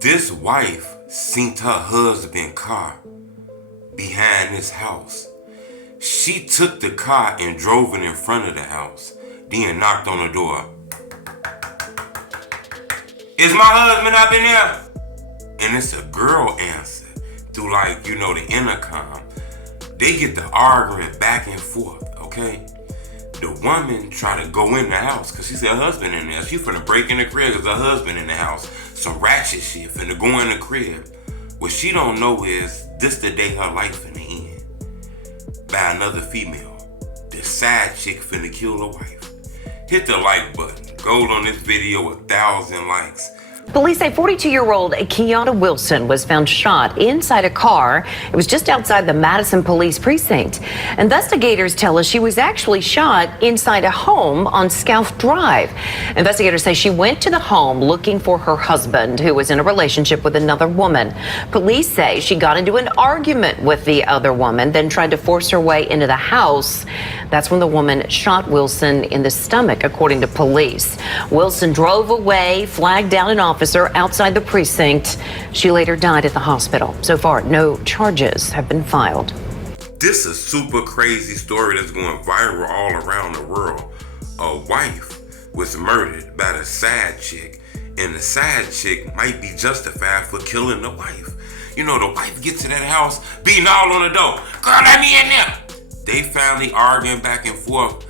This wife seen her husband car behind this house. She took the car and drove it in front of the house, then knocked on the door. Is my husband up in there? And it's a girl answer through the intercom. They get the arguing back and forth, okay? The woman try to go in the house because she said her husband in there. She finna break in the crib because her husband in the house. Some ratchet shit finna go in the crib. What she don't know is this the day her life finna end by another female. The side chick finna kill the wife. Hit the like button. Gold on this video 1,000 likes. Police say 42-year-old Kiana Wilson was found shot inside a car. It was just outside the Madison Police Precinct. Investigators tell us she was actually shot inside a home on Scalf Drive. Investigators say she went to the home looking for her husband, who was in a relationship with another woman. Police say she got into an argument with the other woman, then tried to force her way into the house. That's when the woman shot Wilson in the stomach, according to police. Wilson drove away, flagged down an officer outside the precinct. She later died at the hospital. So far, no charges have been filed. This is a super crazy story that's going viral all around the world. A wife was murdered by the side chick, and the side chick might be justified for killing the wife. The wife gets to that house, beating all on the door. Girl, let me in there. They finally arguing back and forth.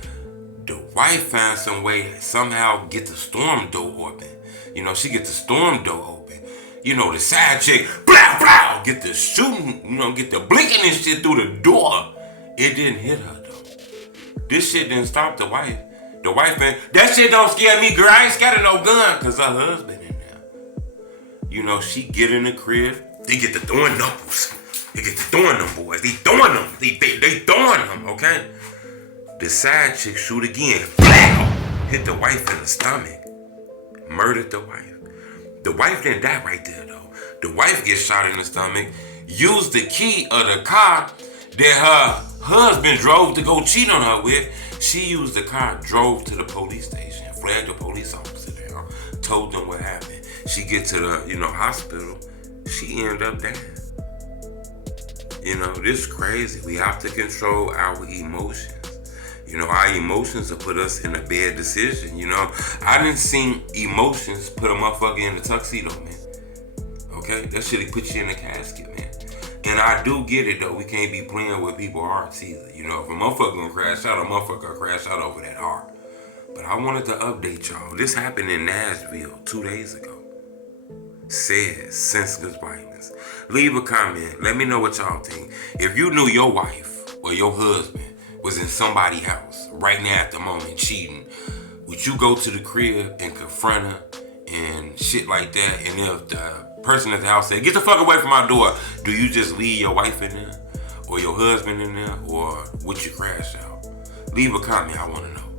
The wife finds some way to somehow get the storm door open. She get the storm door open. The side chick, blah, blah, get the shooting, get the blinking and shit through the door. It didn't hit her, though. This shit didn't stop the wife. The wife, man, that shit don't scare me, girl. I ain't scared of no gun, because her husband in there. She get in the crib. They get to throwing knuckles. They get to throwing them, boys. They throwing them. They throwing them, okay? The side chick shoot again. Blah! Hit the wife in the stomach. Murdered the wife. The wife didn't die right there, though. The wife gets shot in the stomach, used the key of the car that her husband drove to go cheat on her with. She used the car, drove to the police station, flagged the police officer down, told them what happened. She get to the, hospital. She ended up dead. This is crazy. We have to control our emotions. Our emotions will put us in a bad decision. I didn't see emotions put a motherfucker in the tuxedo, man. Okay? That shit'll put you in the casket, man. And I do get it, though. We can't be playing with people's hearts either. If a motherfucker gonna crash out, a motherfucker gonna crash out over that heart. But I wanted to update y'all. This happened in Nashville 2 days ago. Said senseless violence. Leave a comment. Let me know what y'all think. If you knew your wife or your husband was in somebody's house right now at the moment cheating, would you go to the crib and confront her and shit like that? And if the person at the house said, get the fuck away from my door, do you just leave your wife in there or your husband in there, or would you crash out? Leave a comment. I want to know.